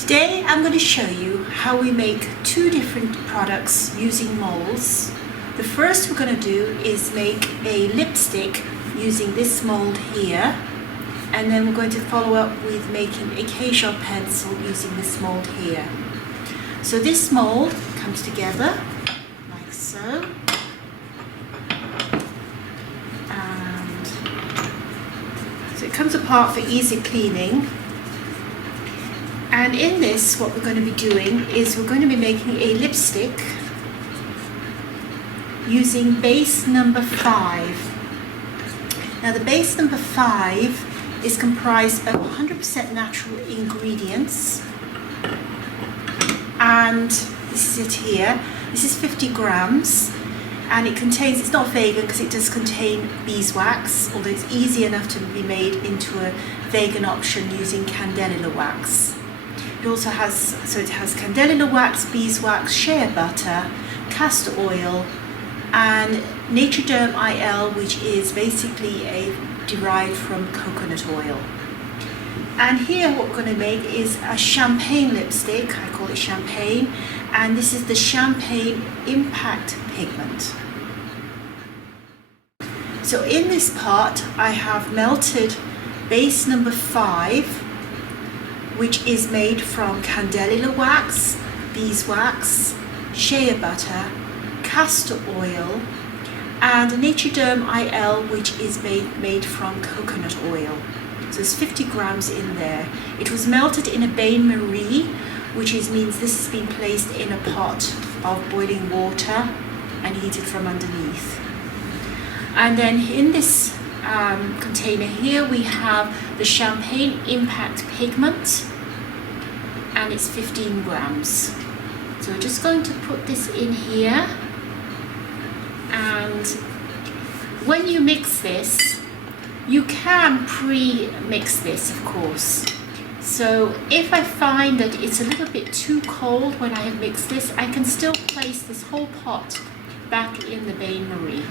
Today I'm going to show you how we make two different products using molds. The first we're going to do is make a lipstick using this mold here, and then we're going to follow up with making a Kajal pencil using this mold here. So this mold comes together like so, and so it comes apart for easy cleaning. And in this, what we're going to be doing is we're going to be making a lipstick using base number 5. Now the base number 5 is comprised of 100% natural ingredients, and this is it here. This is 50 grams, and it contains, it's not vegan because it does contain beeswax, although it's easy enough to be made into a vegan option using candelilla wax. It also has, so it has candelilla wax, beeswax, shea butter, castor oil, and Naturederm IL, which is basically derived from coconut oil. And here what we're going to make is a champagne lipstick. I call it champagne, and this is the Champagne Impact pigment. So in this pot I have melted base number 5, which is made from candelilla wax, beeswax, shea butter, castor oil, and Naturederm IL, which is made from coconut oil. So there's 50 grams in there. It was melted in a bain-marie, which means this has been placed in a pot of boiling water and heated from underneath. And then in this container here we have the Champagne Impact pigment, and it's 15 grams. So we're just going to put this in here, and when you mix this, you can pre-mix this, of course. So if I find that it's a little bit too cold when I have mixed this, I can still place this whole pot back in the bain-marie.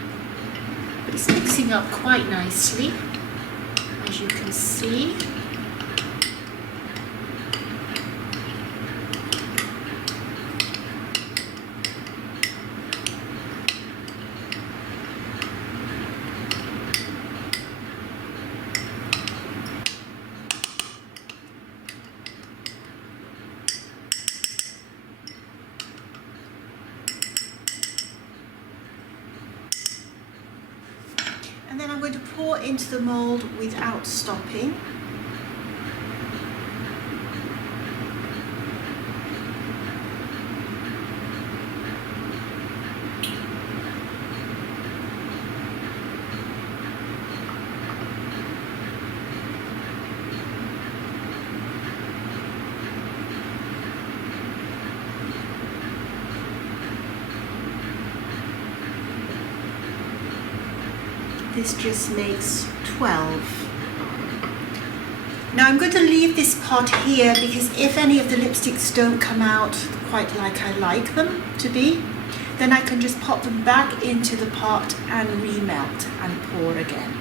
But it's mixing up quite nicely, as you can see. And then I'm going to pour into the mold without stopping. This just makes 12. Now I'm going to leave this pot here because if any of the lipsticks don't come out quite like I like them to be, then I can just pop them back into the pot and remelt and pour again.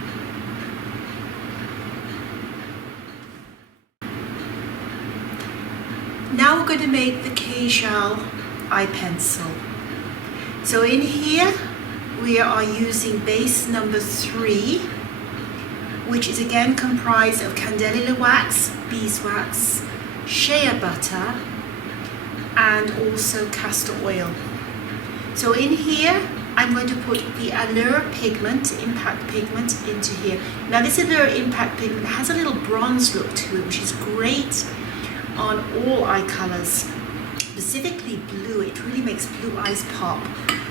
Now we're going to make the Kajal eye pencil. So in here we are using base number 3, which is again comprised of candelilla wax, beeswax, shea butter, and also castor oil. So in here I'm going to put the Allure pigment, Impact pigment, into here. Now this Allure Impact pigment has a little bronze look to it, which is great on all eye colors, specifically blue. It really makes blue eyes pop.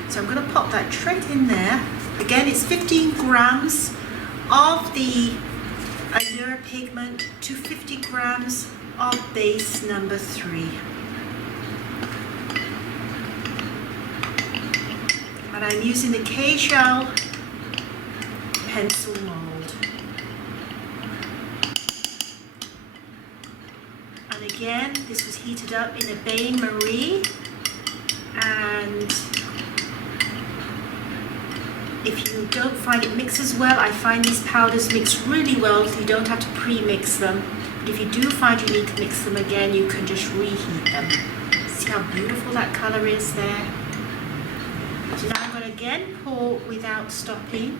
So I'm going to pop that straight in there. Again, it's 15 grams of the Allure pigment to 50 grams of base number 3. And I'm using the Kajal pencil mold. And again, this was heated up in a bain-marie, and if you don't find it mixes well, I find these powders mix really well, so you don't have to pre-mix them. But if you do find you need to mix them again, you can just reheat them. See how beautiful that colour is there? So now I'm going to again pour without stopping.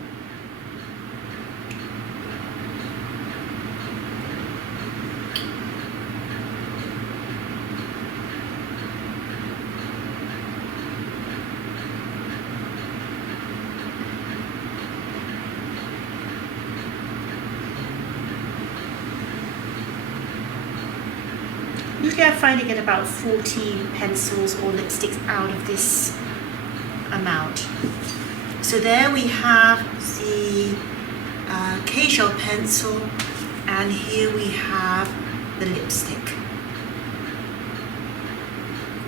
Usually I find I get about 14 pencils or lipsticks out of this amount. So there we have the Kajal pencil, and here we have the lipstick.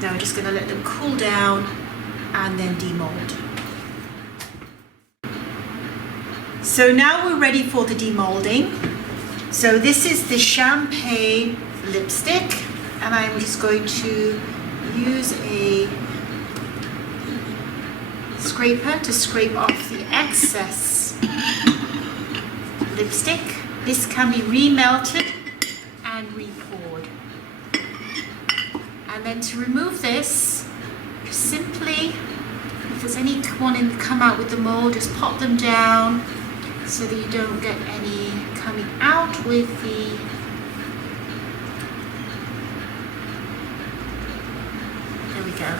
Now we're just going to let them cool down and then demold. So now we're ready for the demolding. So this is the champagne lipstick, and I'm just going to use a scraper to scrape off the excess lipstick. This can be remelted and re-poured. And then to remove this, just simply, if there's any wanting to come out with the mold, just pop them down so that you don't get any coming out with the go.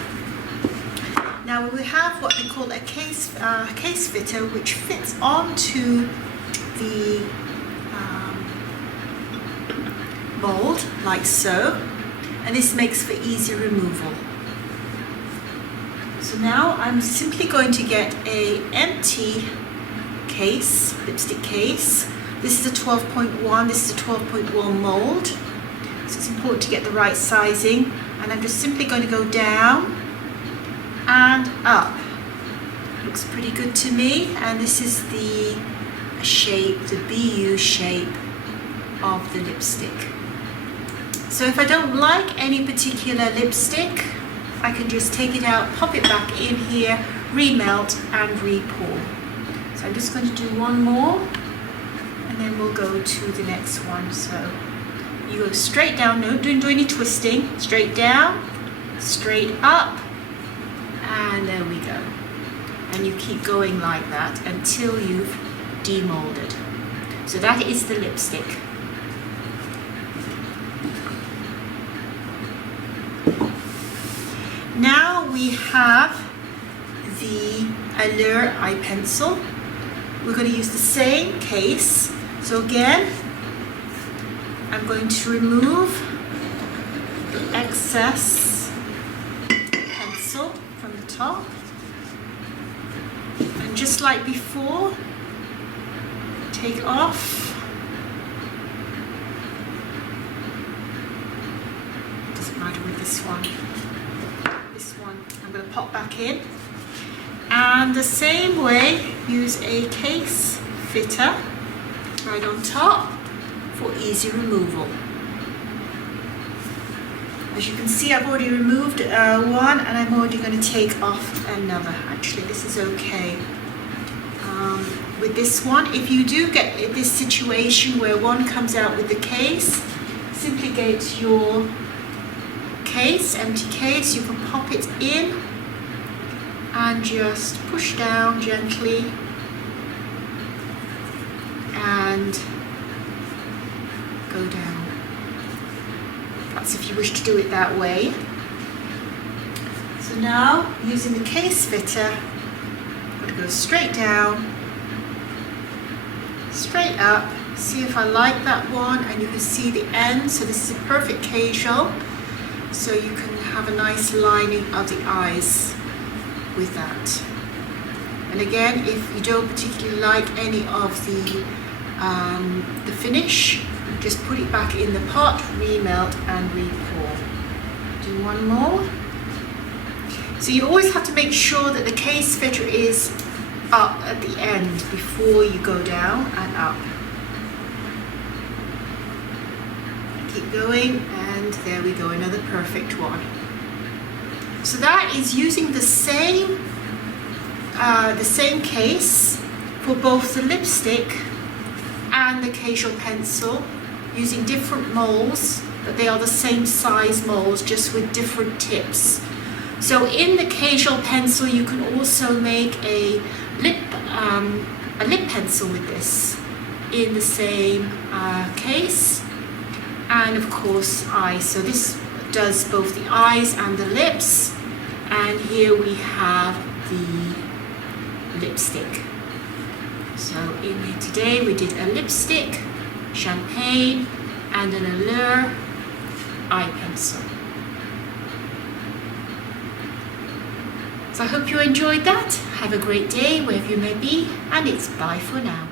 Now we have what they call a case fitter, which fits onto the mold like so, and this makes for easy removal. So now I'm simply going to get a empty case, lipstick case. This is a 12.1, this is a 12.1 mold, so it's important to get the right sizing. And I'm just simply going to go down and up. Looks pretty good to me. And this is the shape, the BU shape of the lipstick. So if I don't like any particular lipstick, I can just take it out, pop it back in here, remelt and re-pour. So I'm just going to do one more, and then we'll go to the next one. So you go straight down, don't do any twisting, straight down, straight up, and there we go. And you keep going like that until you've demolded. So that is the lipstick. Now we have the Allure eye pencil. We're going to use the same case. So again, I'm going to remove the excess pencil from the top, and just like before, take off. Doesn't matter with this one. This one I'm going to pop back in, and the same way use a case fitter right on top for easy removal. As you can see, I've already removed one, and I'm already going to take off another. Actually, this is okay. With this one, if you do get this situation where one comes out with the case, simply get your case, empty case, you can pop it in and just push down gently and go down. That's if you wish to do it that way. So now, using the case fitter, I'm going to go straight down, straight up, see if I like that one, and you can see the end. So this is a perfect Kajal, so you can have a nice lining of the eyes with that. And again, if you don't particularly like any of the finish, just put it back in the pot, remelt and re-pour. Do one more. So you always have to make sure that the case fitter is up at the end before you go down and up. Keep going, and there we go, another perfect one. So that is using the same case for both the lipstick and the Kajal pencil. using different molds, but they are the same size molds, just with different tips. So in the Kajal pencil, you can also make a lip pencil with this in the same case, and of course eyes. So this does both the eyes and the lips, and here we have the lipstick. So in here today we did a lipstick, champagne, and an Allure eye pencil. So I hope you enjoyed that. Have a great day wherever you may be, and it's bye for now.